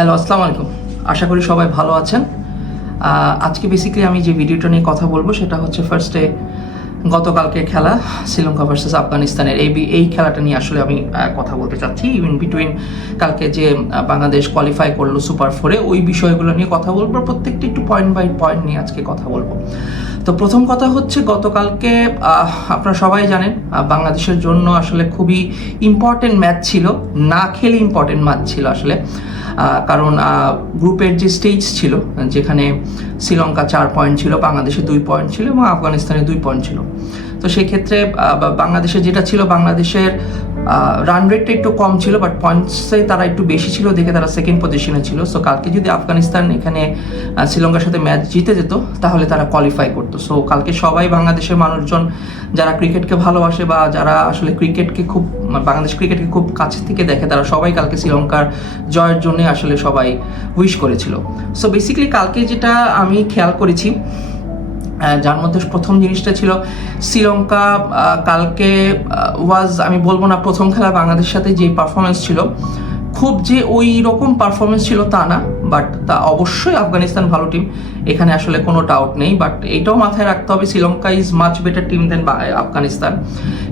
Hello, আসসালামু আলাইকুম। আশা করি সবাই ভালো আছেন। আজকে বেসিক্যালি আমি যে ভিডিওটা নিয়ে কথা বলবো সেটা হচ্ছে ফার্স্টে গতকালকে খেলা শ্রীলঙ্কা ভার্সেস আফগানিস্তানের এই খেলাটা নিয়ে আসলে আমি কথা বলতে চাচ্ছি। ইন বিটুইন কালকে যে বাংলাদেশ কোয়ালিফাই করলো সুপার ফোরে, ওই বিষয়গুলো নিয়ে কথা বলবো। প্রত্যেকটি একটু পয়েন্ট বাই পয়েন্ট নিয়ে আজকে কথা বলবো। তো প্রথম কথা হচ্ছে, গতকালকে আপনারা সবাই জানেন বাংলাদেশের জন্য আসলে খুবই ইম্পর্টেন্ট ম্যাচ ছিল, না খেলে ইম্পর্টেন্ট ম্যাচ ছিল আসলে। কারণ গ্রুপের যে স্টেজ ছিল, যেখানে শ্রীলঙ্কা 4 পয়েন্ট ছিল, বাংলাদেশে 2 পয়েন্ট ছিল এবং আফগানিস্তানে 2 পয়েন্ট ছিল। তো সেই ক্ষেত্রে বাংলাদেশে যেটা ছিল, বাংলাদেশের রান রেটটা একটু কম ছিল, বাট পয়েন্টসে তারা একটু বেশি ছিল দেখে তারা সেকেন্ড পজিশনে ছিল। সো কালকে যদি আফগানিস্তান এখানে শ্রীলঙ্কার সাথে ম্যাচ জিতে যেত তাহলে তারা কোয়ালিফাই করতো। সো কালকে সবাই বাংলাদেশের মানুষজন যারা ক্রিকেটকে ভালোবাসে বা যারা আসলে বাংলাদেশ ক্রিকেটকে খুব কাছে থেকে দেখে, তারা সবাই কালকে শ্রীলঙ্কার জয়ের জন্য আসলে সবাই উইশ করেছিল। সো বেসিক্যালি কালকে যেটা আমি খেয়াল করেছি, যার মধ্যে প্রথম জিনিসটা ছিল শ্রীলঙ্কা কালকে আমি বলবো না প্রথম খেলা বাংলাদেশের সাথে যে পারফরমেন্স ছিল, খুব যে ওই রকম পারফরমেন্স ছিল তা না, বাট তা অবশ্যই আফগানিস্তান ভালো টিম, এখানে আসলে কোনো ডাউট নেই। বাট এটাও মাথায় রাখতে হবে, Sri Lanka is much better team than Afghanistan.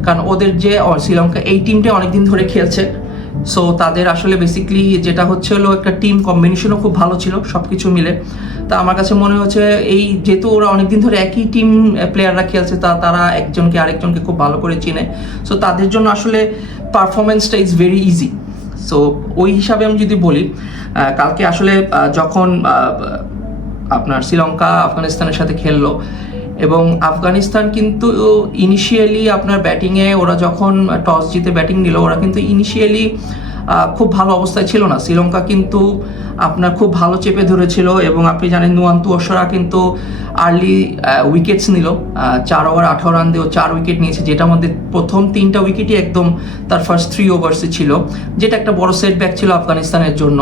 কারণ ওদের যে শ্রীলঙ্কা এই টিমটা অনেকদিন ধরে খেলছে। সো তাদের আসলে বেসিক্যালি যেটা হচ্ছে হলো, একটা টিম কম্বিনেশনও খুব ভালো ছিল সব কিছু মিলে। তা আমার কাছে মনে হচ্ছে যেহেতু ওরা অনেকদিন ধরে একই টিম প্লেয়াররা খেলছে, তারা একজনকে আরেকজনকে খুব ভালো করে চিনে। সো তাদের জন্য আসলে পারফরমেন্সটা ইজ ভেরি ইজি। সো ওই হিসাবে আমি যদি বলি, কালকে আসলে যখন আপনার শ্রীলঙ্কা আফগানিস্তানের সাথে খেললো, এবং আফগানিস্তান কিন্তু ইনিশিয়ালি আপনার ব্যাটিংয়ে ওরা যখন টস জিতে ব্যাটিং নিল, ওরা কিন্তু ইনিশিয়ালি খুব ভালো অবস্থায় ছিল না। শ্রীলঙ্কা কিন্তু আপনার খুব ভালো চেপে ধরেছিল, এবং আপনি জানেন নুয়ান্তু ওসরা কিন্তু আর্লি উইকেটস নিল। 4 ওভার 18 রান দিয়েও 4 উইকেট নিয়েছে, যেটার মধ্যে প্রথম 3টা উইকেটই একদম তার ফার্স্ট 3 ওভার্সে ছিল, যেটা একটা বড় সেটব্যাক ছিল আফগানিস্তানের জন্য।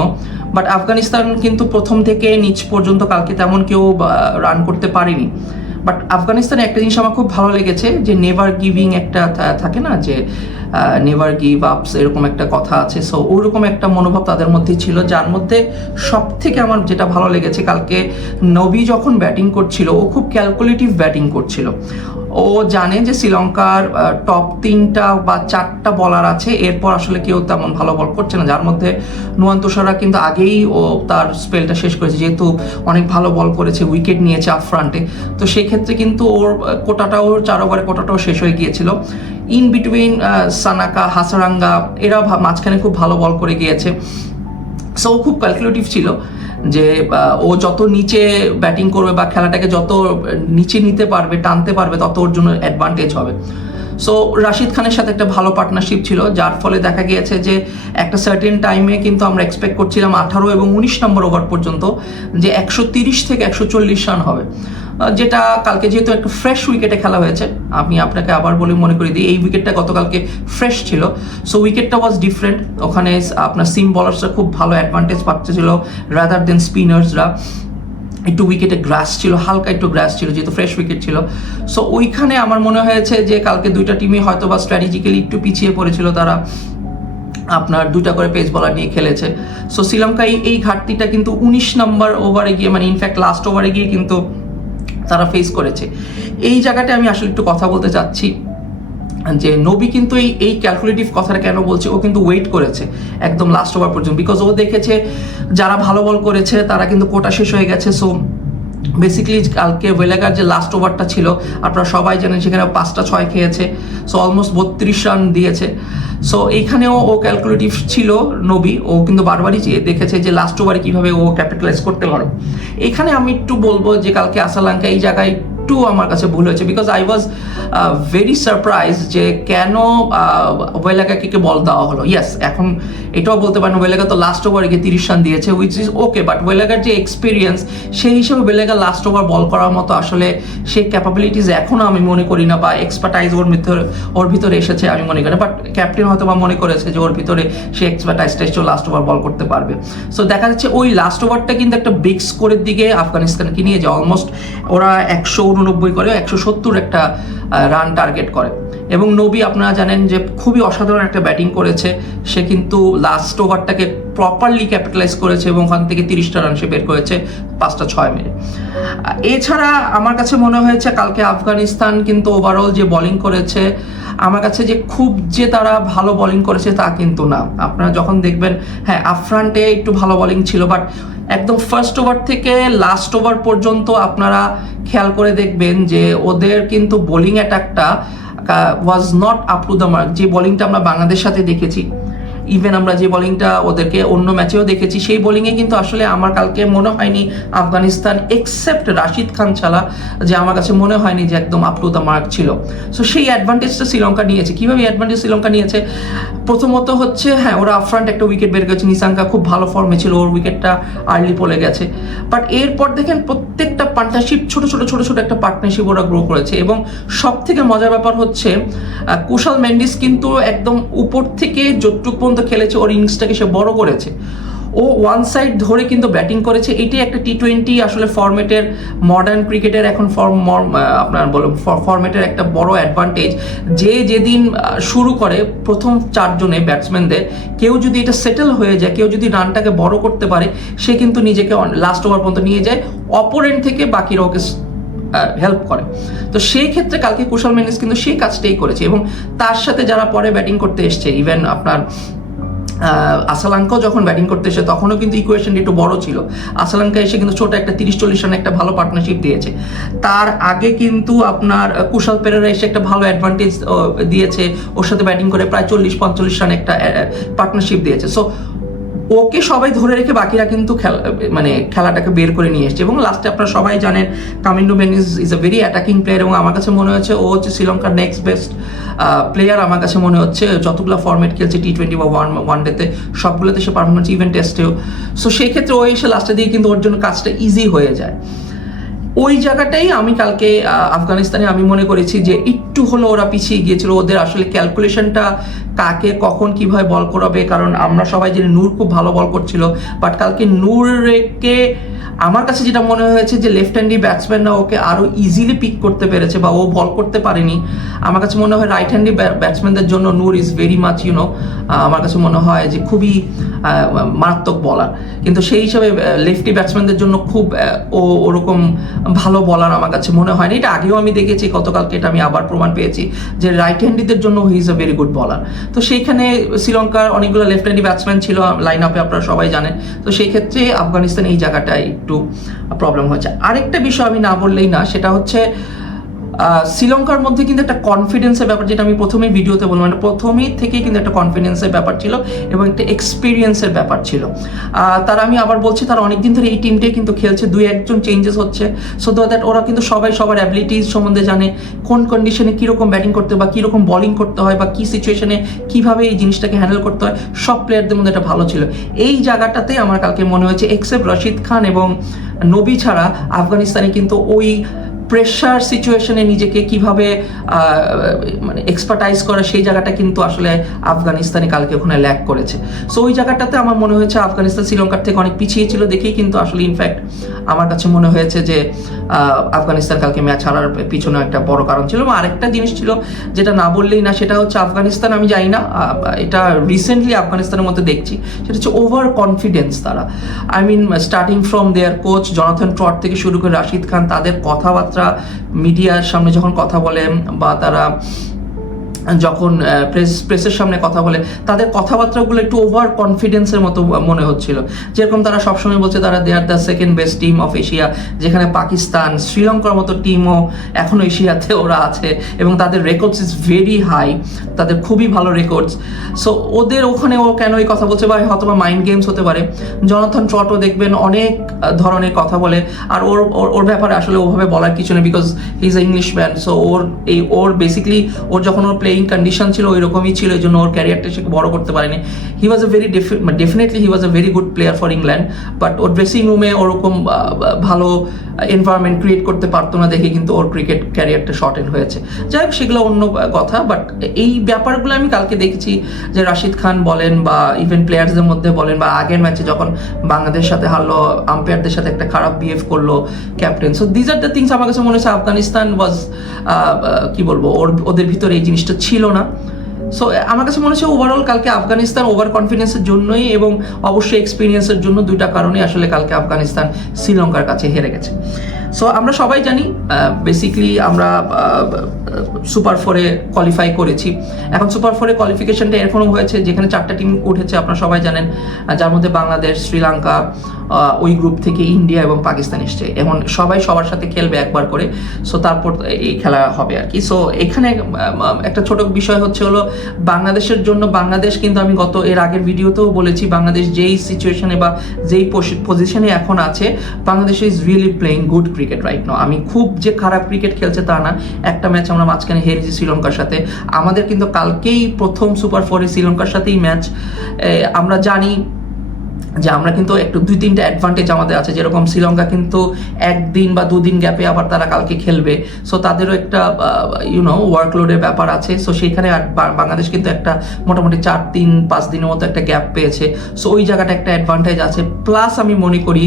বাট আফগানিস্তান কিন্তু প্রথম থেকে নিচ পর্যন্ত কালকে তেমন কেউ রান করতে পারেনি। বাট আফগানিস্তানে একটা জিনিস আমার খুব ভালো লেগেছে, যে নেভার গিভিং একটা থাকে না, যে নেভার গিভ আপস, এরকম একটা কথা আছে। সো ওইরকম একটা মনোভাব তাদের মধ্যে ছিল, যার মধ্যে সব থেকে আমার যেটা ভালো লেগেছে, কালকে নবী যখন ব্যাটিং করছিল, ও খুব ক্যালকুলেটিভ ব্যাটিং করছিল। ও জানে যে শ্রীলঙ্কার টপ 3টা বা 4টা বলার আছে, এরপর আসলে কেউ তেমন ভালো বল করছে না, যার মধ্যে নুয়ান্তু ওসরা কিন্তু আগেই ও তার স্পেলটা শেষ করেছে, যেহেতু অনেক ভালো বল করেছে, উইকেট নিয়েছে আপ ফ্রন্টে। তো সেই ক্ষেত্রে কিন্তু ওর 4 ওভারে কোটাটাও শেষ হয়ে গিয়েছিল। ইন বিটুইন সানাকা, হাসারাঙ্গা এরা মাঝখানে খুব ভালো বল করে গিয়েছে। সো ও খুব ক্যালকুলেটিভ ছিল যে ও যত নিচে ব্যাটিং করবে বা খেলাটাকে যত নিচে নিতে পারবে, টানতে পারবে, তত ওর জন্য অ্যাডভান্টেজ হবে। সো রাশিদ খানের সাথে একটা ভালো পার্টনারশিপ ছিল, যার ফলে দেখা গিয়েছে যে একটা সার্টেন টাইমে কিন্তু আমরা এক্সপেক্ট করছিলাম 18 এবং 19 নম্বর ওভার পর্যন্ত যে 130 থেকে 140 রান হবে, যেটা কালকে যেহেতু একটা ফ্রেশ উইকেটে খেলা হয়েছে, আমি আপনাকে আবার বলে মনে করি দিই, এই উইকেটটা গতকালকে ফ্রেশ ছিল। সো উইকেটটা ওয়াজ ডিফারেন্ট। ওখানে আপনার সিম বলার্সরা খুব ভালো অ্যাডভান্টেজ পাচ্ছিল রাদার দেন স্পিনার্সরা। একটু উইকেটে গ্রাস ছিল, হালকা একটু গ্রাস ছিল, যেহেতু ফ্রেশ উইকেট ছিল। সো ওইখানে আমার মনে হয়েছে যে কালকে দুইটা টিমই হয়তো বা স্ট্র্যাটেজিক্যালি একটু পিছিয়ে পড়েছিল, তারা আপনার 2টা করে পেস বলার নিয়ে খেলেছে। সো শ্রীলঙ্কা এই ঘাটতিটা কিন্তু 19 নম্বর ওভারে গিয়ে, মানে ইনফ্যাক্ট লাস্ট ওভারে গিয়ে কিন্তু তারা ফেস করেছে। এই জায়গাটা আমি আসলে একটু কথা বলতে চাচ্ছি যে নবী কিন্তু এই ক্যালকুলেটিভ কথাটা কেন বলছে, ও কিন্তু ওয়েট করেছে একদম লাস্ট ওভার পর্যন্ত, বিকজ ও দেখেছে যারা ভালো বল করেছে তারা কিন্তু কোটা শেষ হয়ে গেছে। সো বেসিক্যালি কালকে ওয়েলেগার যে লাস্ট ওভারটা ছিল, আপনারা সবাই জানেন সেখানে 5টা 6 খেয়েছে, সো অলমোস্ট 32 রান দিয়েছে। সো এইখানেও ও ক্যালকুলেটিভ ছিল নবী, ও কিন্তু বারবারই দেখেছে যে লাস্ট ওভারে কীভাবে ও ক্যাপিটালাইজ করতে পারে। এখানে আমি একটু বলবো যে কালকে আসালাঙ্কা এই জায়গায় একটু আমার কাছে ভুল হয়েছে, because I was very surprise যে কেন ওয়েলেগাকে বল দেওয়া হলো। ইয়েস, এখন এটাও বলতে পারেন ওয়েলেগা তো লাস্ট ওভারে গিয়ে 30 রান দিয়েছে, উইচ ইজ ওকে, বাট ওয়েলেগার যে এক্সপিরিয়েন্স, সেই হিসেবে ওয়েলেগা লাস্ট ওভার বল করার মতো আসলে সেই ক্যাপাবিলিটিস এখনও আমি মনে করি না, বা এক্সপার্টাইজ ওর ভিতরে এসেছে আমি মনে করি। বাট ক্যাপ্টেন হয়তো বা মনে করেছে যে ওর ভিতরে সে এক্সপার্টাইজটা এসে লাস্ট ওভার বল করতে পারবে। সো দেখা যাচ্ছে ওই লাস্ট ওভারটা কিন্তু একটা বিগ স্কোরের দিকে আফগানিস্তানকে নিয়ে যায়। অলমোস্ট ওরা 189 করে 170 একটা রান টার্গেট করে, এবং নবী আপনারা জানেন যে খুবই অসাধারণ একটা ব্যাটিং করেছে, সে কিন্তু লাস্ট ওভারটাকে প্রপারলি ক্যাপিটালাইজ করেছে এবং ওখান থেকে 30টা রান সে বের করেছে 5টা 6 মেরে। এছাড়া আমার কাছে মনে হয়েছে কালকে আফগানিস্তান কিন্তু ওভারঅল যে বোলিং করেছে, আমার কাছে যে খুব যে তারা ভালো বোলিং করেছে তা কিন্তু না। আপনারা যখন দেখবেন, হ্যাঁ আফ্রান্টে একটু ভালো বোলিং ছিল, বাট একদম ফার্স্ট ওভার থেকে লাস্ট ওভার পর্যন্ত আপনারা খেয়াল করে দেখবেন যে ওদের কিন্তু বোলিং অ্যাটাকটা was not up to the mark. যে বোলিংটা আমরা বাংলাদেশের সাথে দেখেছি, ইভেন আমরা যে বোলিংটা ওদেরকে অন্য ম্যাচেও দেখেছি, সেই বোলিংয়ে কিন্তু আসলে আমার কালকে মনে হয়নি আফগানিস্তান এক্সেপ্ট রাশিদ খান ছাড়া, যে আমার কাছে মনে হয়নি যে একদম আপ টু দ্য মার্ক ছিল। সো সেই অ্যাডভান্টেজটা শ্রীলঙ্কা নিয়েছে। কীভাবে অ্যাডভান্টেজ শ্রীলঙ্কা নিয়েছে? প্রথমত হচ্ছে, হ্যাঁ ওরা আফ্রান্ট একটা উইকেট বের করেছে, নিসাঙ্কা খুব ভালো ফর্মে ছিল, ওর উইকেটটা আর্লি পড়ে গেছে। বাট এরপর দেখেন প্রত্যেকটা পার্টনারশিপ ছোট ছোট একটা পার্টনারশিপ ওরা গ্রো করেছে। এবং সব থেকে মজার ব্যাপার হচ্ছে কুশাল মেন্ডিস কিন্তু একদম উপর থেকে যতটুকু পর্যন্ত খেলেছে, ওর ইনিংসটাকে সে বড় করেছে। ও ওয়ান সাইড ধরে কিন্তু ব্যাটিং করেছে। এটাই একটা টি20 আসলে ফরম্যাটের, মডার্ন ক্রিকেটের এখন আপনার ফরম্যাটের একটা বড় অ্যাডভান্টেজ, যে যেদিন শুরু করে প্রথম 4 জনে ব্যাটসম্যানদের কেউ যদি এটা সেটেল হয়ে যায়, কেউ যদি রানটাকে বড় করতে পারে, সে কিন্তু নিজেকে লাস্ট ওভার পর্যন্ত নিয়ে যায়, অপোনেন্ট থেকে বাকিরা ওকে হেল্প করে। তো সেই ক্ষেত্রে কালকে কুশাল মেন্ডিস কিন্তু সেই কাজটাই করেছে। এবং তার সাথে যারা পরে ব্যাটিং করতে এসছে, ইভেন আপনার আসালাঙ্কাও যখন ব্যাটিং করতে এসে তখনও কিন্তু ইকুয়েশনটা একটু বড় ছিল। আসালাঙ্কা এসে কিন্তু ছোট একটা 30-40 রানে একটা ভালো পার্টনারশিপ দিয়েছে। তার আগে কিন্তু আপনার কুশাল পেরেরা এসে একটা ভালো অ্যাডভান্টেজ দিয়েছে, ওর সাথে ব্যাটিং করে প্রায় 40-45 রানে একটা পার্টনারশিপ দিয়েছে। সো ওকে সবাই ধরে রেখে বাকিরা কিন্তু খেলাটাকে বের করে নিয়ে এসছে। এবং লাস্টে আপনারা সবাই জানেন Kamindu Mendis is a very attacking player, এবং আমার কাছে মনে হচ্ছে ও হচ্ছে শ্রীলঙ্কার নেক্সট বেস্ট প্লেয়ার। আমার কাছে মনে হচ্ছে যতগুলো ফরম্যাট খেলছে, টি20 বা ওয়ান ডেতে, সবগুলোতে সে পারফরমেন্স, ইভেন টেস্টেও। সো সেই ক্ষেত্রে ও এসে লাস্টে দিয়ে কিন্তু ওর জন্য কাজটা ইজি হয়ে যায়। ওই জায়গাটাই আমি কালকে আফগানিস্তানে আমি মনে করেছি যে একটু হলো ওরা পিছিয়ে গিয়েছিল। ওদের আসলে ক্যালকুলেশনটা কাকে কখন কিভাবে বল করাবে, কারণ আমরা সবাই জানি নূর খুব ভালো বল করছিল, বাট কালকে নূরকে আমার কাছে যেটা মনে হয়েছে যে লেফট হ্যান্ডি ব্যাটসম্যানরা ওকে আরও ইজিলি পিক করতে পেরেছে, বা ও বল করতে পারেনি। আমার কাছে মনে হয় রাইট হ্যান্ডি ব্যাটসম্যানদের জন্য নূর ইজ ভেরি মাচ আমার কাছে মনে হয় যে খুবই মারাত্মক বলার, কিন্তু সেই হিসাবে লেফটি ব্যাটসম্যানদের জন্য খুব ওরকম ভালো বলার আমার কাছে মনে হয়নি। এটা আগেও আমি দেখেছি, গতকালকে এটা আমি আবার প্রমাণ পেয়েছি যে রাইট হ্যান্ডিদের জন্য he is a very good বলার। তো সেইখানে শ্রীলঙ্কার অনেকগুলো লেফট হ্যান্ডি ব্যাটসম্যান ছিল লাইন আপে, আপনারা সবাই জানেন। তো সেই ক্ষেত্রে আফগানিস্তান এই জায়গাটায় একটু প্রবলেম হয়েছে। আরেকটা বিষয় আমি না বললেই না, সেটা হচ্ছে শ্রীলঙ্কার মধ্যে কিন্তু একটা কনফিডেন্সের ব্যাপার, যেটা আমি প্রথমেই ভিডিওতে বললাম, মানে প্রথমেই থেকেই কিন্তু একটা কনফিডেন্সের ব্যাপার ছিল এবং একটা এক্সপিরিয়েন্সের ব্যাপার ছিল। তারা, আমি আবার বলছি, তারা অনেকদিন ধরে এই টিমটাই কিন্তু খেলছে, 2-1 চেঞ্জেস হচ্ছে, সো দ্যাট ওরা কিন্তু সবাই সবার অ্যাবিলিটিস সম্বন্ধে জানে, কোন কন্ডিশনে কীরকম ব্যাটিং করতে বা কীরকম বলিং করতে হয়, বা কী সিচুয়েশনে কীভাবে এই জিনিসটাকে হ্যান্ডেল করতে হয়, সব প্লেয়ারদের মধ্যে এটা ভালো ছিল। এই জায়গাটাতে আমার কালকে মনে হয়েছে এক্সেপ্ট রশিদ খান এবং নবী ছাড়া আফগানিস্তানে কিন্তু ওই প্রেশার সিচুয়েশনে নিজেকে কিভাবে এক্সপার্টাইজ করে, সেই জায়গাটা কিন্তু আসলে আফগানিস্তানে কালকে ওখানে ল্যাক করেছে। সো ওই জায়গাটাতে আমার মনে হয়েছে আফগানিস্তান শ্রীলঙ্কার থেকে অনেক পিছিয়ে ছিল দেখেই কিন্তু আসলে ইনফ্যাক্ট আমার কাছে মনে হয়েছে যে আফগানিস্তান কালকে ম্যাচ হারার পিছনে একটা বড় কারণ ছিল। এবং আরেকটা জিনিস ছিল যেটা না বললেই না, সেটা হচ্ছে আফগানিস্তান, আমি জানি না, এটা রিসেন্টলি আফগানিস্তানের মধ্যে দেখছি, সেটা হচ্ছে ওভার কনফিডেন্স। তারা, I mean starting from their coach Jonathan Trott থেকে শুরু করে রাশিদ খান, তাদের কথাবার্তা মিডিয়ার সামনে যখন কথা বলেন, বা তারা যখন প্রেসের সামনে কথা বলে, তাদের কথাবার্তাগুলো একটু ওভার কনফিডেন্সের মতো মনে হচ্ছিল। যেরকম তারা সবসময় বলছে তারা they are the second best team of Asia, যেখানে পাকিস্তান, শ্রীলঙ্কার মতো টিমও এখনও এশিয়াতে ওরা আছে, এবং তাদের রেকর্ডস ইজ ভেরি হাই, তাদের খুবই ভালো রেকর্ডস। সো ওদের ওখানে ও কেন এই কথা বলছে, বা হয়তো বা মাইন্ড গেমস হতে পারে। জনাথন ট্রটও দেখবেন অনেক ধরনের কথা বলে, আর ওর ব্যাপারে আসলে ওভাবে বলার কিছু নেই, because he is a English man. So ওর বেসিক্যালি ওর যখন ওর প্লেয়িং প্লেইং কন্ডিশন ছিল ওই রকমই ছিল, এই জন্য ওর ক্যারিয়ারটা সে বড় করতে পারেনি। He was definitely he was a very good player for England, but ওর ড্রেসিং রুমে ওরকম ভালো এনভায়রনমেন্ট ক্রিয়েট করতে পারতো না দেখে কিন্তু ওর ক্রিকেট ক্যারিয়ারটা শর্টেন হয়েছে। যাই হোক, সেগুলো অন্য কথা। বাট এই ব্যাপারগুলো আমি কালকে দেখেছি যে রাশিদ খান বলেন বা ইভেন প্লেয়ার্সদের মধ্যে বলেন, বা আগের ম্যাচে যখন বাংলাদেশের সাথে হারলো, আম্পায়ারদের সাথে একটা খারাপ বিহেভ করলো captain. So these are the things আমার কাছে মনে হচ্ছে আফগানিস্তান ওয়াজ কি বলবো, ওদের ভিতরে এই জিনিসটা ছিল না। সো আমার কাছে মনে হচ্ছে ওভারঅল কালকে আফগানিস্তান ওভার কনফিডেন্সের জন্যই এবং অবশ্যই এক্সপিরিয়েন্সের জন্য, দুইটা কারণে আসলে কালকে আফগানিস্তান শ্রীলঙ্কার কাছে হেরে গেছে। সো আমরা সবাই জানি বেসিক্যালি আমরা সুপার ফোরে কোয়ালিফাই করেছি। এখন সুপার ফোরে কোয়ালিফিকেশনটা এরকমও হয়েছে যেখানে 4টা টিম উঠেছে, আপনারা সবাই জানেন, যার মধ্যে বাংলাদেশ, শ্রীলঙ্কা, ওই গ্রুপ থেকে ইন্ডিয়া এবং পাকিস্তান এসছে। এখন সবাই সবার সাথে খেলবে একবার করে, সো তারপর এই খেলা হবে আর কি। সো এখানে একটা ছোট বিষয় হচ্ছে হলো বাংলাদেশের জন্য, বাংলাদেশ কিন্তু আমি এর আগের ভিডিওতেও বলেছি, বাংলাদেশ যেই সিচুয়েশনে বা যেই পজিশনে এখন আছে, Bangladesh is really playing good cricket right now. আমি খুব যে খারাপ ক্রিকেট খেলছে তা না, একটা ম্যাচ আমরা মাঝখানে হেরেছি শ্রীলঙ্কার সাথে, আমাদের কিন্তু কালকেই প্রথম সুপার ফোরে শ্রীলঙ্কার সাথেই ম্যাচ। আমরা জানি যে আমরা কিন্তু একটু 2-3টা অ্যাডভান্টেজ আমাদের আছে, যেরকম শ্রীলঙ্কা কিন্তু 1 দিন বা 2 দিন গ্যাপে আবার তারা কালকে খেলবে, সো তাদেরও একটা ওয়ার্কলোডের ব্যাপার আছে। সো সেইখানে বাংলাদেশ কিন্তু একটা মোটামুটি 4-5 দিনের মতো একটা গ্যাপ পেয়েছে, সো ওই জায়গাটা একটা অ্যাডভান্টেজ আছে। প্লাস আমি মনে করি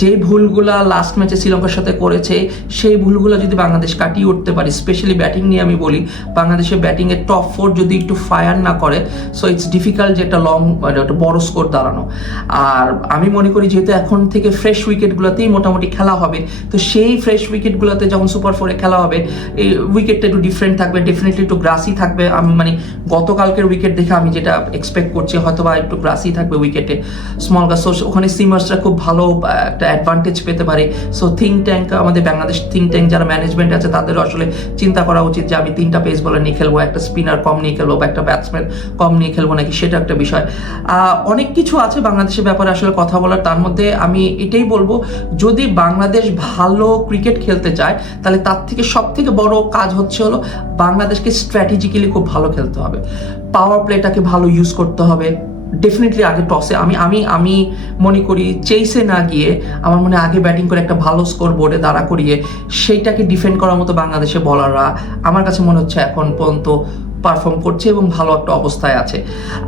যে ভুলগুলা লাস্ট ম্যাচে শ্রীলঙ্কার সাথে করেছে, সেই ভুলগুলো যদি বাংলাদেশ কাটিয়ে উঠতে পারে, স্পেশালি ব্যাটিং নিয়ে আমি বলি, বাংলাদেশের ব্যাটিংয়ের টপ 4 যদি একটু ফায়ার না করে, সো ইটস ডিফিকাল্ট যে একটা একটা বড় স্কোর দাঁড়ানো। আর আমি মনে করি যেহেতু এখন থেকে ফ্রেশ উইকেটগুলোতেই মোটামুটি খেলা হবে, তো সেই ফ্রেশ উইকেটগুলোতে যখন সুপার ফোরে খেলা হবে, এই উইকেটটা একটু ডিফারেন্ট থাকবে, ডেফিনেটলি একটু গ্রাসি থাকবে। আমি মানে গতকালকের উইকেট দেখে আমি যেটা এক্সপেক্ট করছি, হয়তো বা একটু গ্রাসি থাকবে উইকেটে, স্মল গ্রাস। ওখানে সিমার্সরা খুব ভালো একটা অ্যাডভান্টেজ পেতে পারে। সো থিঙ্ক ট্যাঙ্ক, আমাদের বাংলাদেশ থিঙ্ক ট্যাঙ্ক যারা ম্যানেজমেন্ট আছে, তাদেরও আসলে চিন্তা করা উচিত যে আমি 3টা পেস বলার নিয়ে খেলবো, একটা স্পিনার কম নিয়ে খেলবো বা একটা ব্যাটসম্যান কম নিয়ে খেলবো নাকি, সেটা একটা বিষয়। অনেক কিছু আছে বাংলাদেশের ব্যাপারে আসলে কথা বলার। তার মধ্যে আমি এটাই বলবো, যদি বাংলাদেশ ভালো ক্রিকেট খেলতে চায়, তাহলে তার থেকে সব থেকে বড় কাজ হচ্ছে হলো বাংলাদেশকে স্ট্র্যাটেজিক্যালি খুব ভালো খেলতে হবে, পাওয়ার প্লেটাকে ভালো ইউজ করতে হবে। ডেফিনেটলি আগে টসে আমি মনে করি চেইসে না গিয়ে, আমার মনে আগে ব্যাটিং করে একটা ভালো স্কোর বোর্ডে দাঁড়া করিয়ে সেইটাকে ডিফেন্ড করার মতো বাংলাদেশে বলাররা আমার কাছে মনে হচ্ছে এখন পর্যন্ত পারফর্ম করছে এবং ভালো একটা অবস্থায় আছে।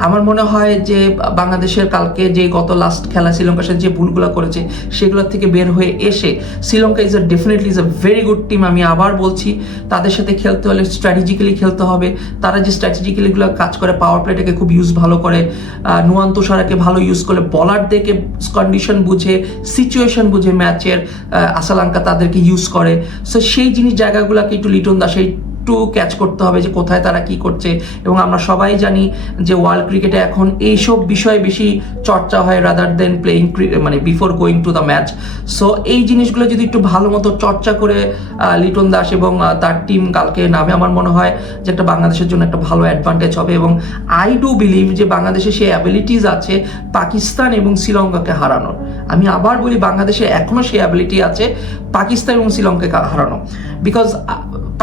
আমার মনে হয় যে বাংলাদেশের কালকে যে গত লাস্ট খেলা শ্রীলঙ্কার সাথে যে ভুলগুলো করেছে, সেগুলোর থেকে বের হয়ে এসে Sri Lanka definitely is a very good team. আমি আবার বলছি, তাদের সাথে খেলতে হলে স্ট্র্যাটেজিক্যালি খেলতে হবে। তারা যে স্ট্র্যাটেজিক্যালিগুলো কাজ করে, পাওয়ার প্লেটাকে খুব ইউজ ভালো করে, নুয়ান তুষারাকে ভালো ইউজ করে, বলারদেরকে কন্ডিশন বুঝে, সিচুয়েশন বুঝে ম্যাচের আসালাঙ্কা তাদেরকে ইউজ করে। সো সেই জায়গাগুলোকে একটু লিটন দাস একটু ক্যাচ করতে হবে যে কোথায় তারা কি করছে। এবং আমরা সবাই জানি যে ওয়ার্ল্ড ক্রিকেটে এখন এইসব বিষয়ে বেশি চর্চা হয় রাদার দেন প্লেইং, মানে before going to the match. So এই জিনিসগুলো যদি একটু ভালো মতো চর্চা করে লিটন দাস এবং তার টিম কালকে নামে, আমার মনে হয় যে একটা বাংলাদেশের জন্য একটা ভালো অ্যাডভান্টেজ হবে। এবং আই ডু বিলিভ যে বাংলাদেশে সেই অ্যাবিলিটিস আছে পাকিস্তান এবং শ্রীলঙ্কাকে হারানোর। আমি আবার বলি, বাংলাদেশে এখনও সেই অ্যাবিলিটি আছে পাকিস্তান এবং শ্রীলঙ্কাকে হারানো। বিকজ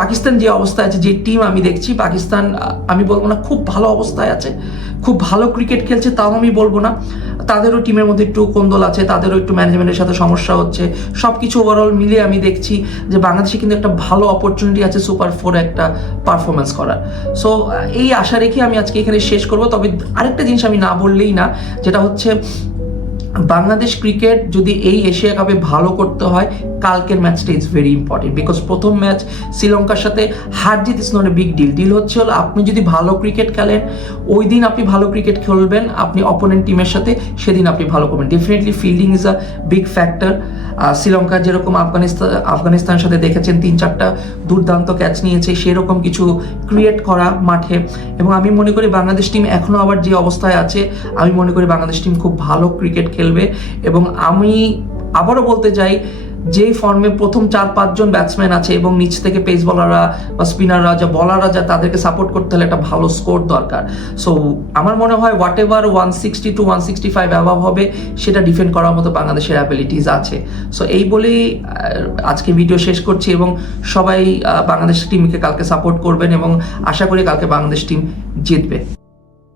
পাকিস্তান যে অবস্থায় আছে, যে টিম আমি দেখছি, পাকিস্তান আমি বলবো না খুব ভালো অবস্থায় আছে, খুব ভালো ক্রিকেট খেলছে তাও আমি বলবো না। তাদেরও টিমের মধ্যে একটু কোন্দল আছে, তাদেরও একটু ম্যানেজমেন্টের সাথে সমস্যা হচ্ছে। সব কিছু ওভারঅল মিলিয়ে আমি দেখছি যে বাংলাদেশে কিন্তু একটা ভালো অপরচুনিটি আছে সুপার ফোরে একটা পারফরমেন্স করার। সো এই আশা রেখে আমি আজকে এখানে শেষ করবো। তবে আরেকটা জিনিস আমি না বললেই না, যেটা হচ্ছে বাংলাদেশ ক্রিকেট যদি এই এশিয়া কাপে ভালো করতে হয়, কালকের ম্যাচটা ইজ ভেরি ইম্পর্টেন্ট। বিকজ প্রথম ম্যাচ শ্রীলঙ্কার সাথে হার জিত is not a big deal হচ্ছে হলো আপনি যদি ভালো ক্রিকেট খেলেন, ওই দিন আপনি ভালো ক্রিকেট খেলবেন, আপনি অপোনেন্ট টিমের সাথে সেদিন আপনি ভালো করবেন। Definitely fielding is a big factor. Sri Lanka যেরকম আফগানিস্তানের সাথে দেখেছেন 3-4টা দুর্দান্ত ক্যাচ নিয়েছে, সেরকম কিছু ক্রিয়েট করা মাঠে। এবং আমি মনে করি বাংলাদেশ টিম এখনও আবার যে অবস্থায় আছে, আমি মনে করি বাংলাদেশ টিম খুব ভালো ক্রিকেট খেলবে। এবং আমি আবারও বলতে চাই যেই ফর্মে প্রথম 4-5 জন ব্যাটসম্যান আছে এবং নিচ থেকে পেস বলাররা বা স্পিনাররা যা বলাররা যা তাদেরকে সাপোর্ট করতে হলে একটা ভালো স্কোর দরকার। সো আমার মনে হয় হোয়াট এভার 160 to 165 অ্যাভাব হবে সেটা ডিফেন্ড করার মতো বাংলাদেশের অ্যাবিলিটিস আছে। সো এই বলেই আজকে ভিডিও শেষ করছি এবং সবাই বাংলাদেশ টিমকে কালকে সাপোর্ট করবেন এবং আশা করি কালকে বাংলাদেশ টিম জিতবে।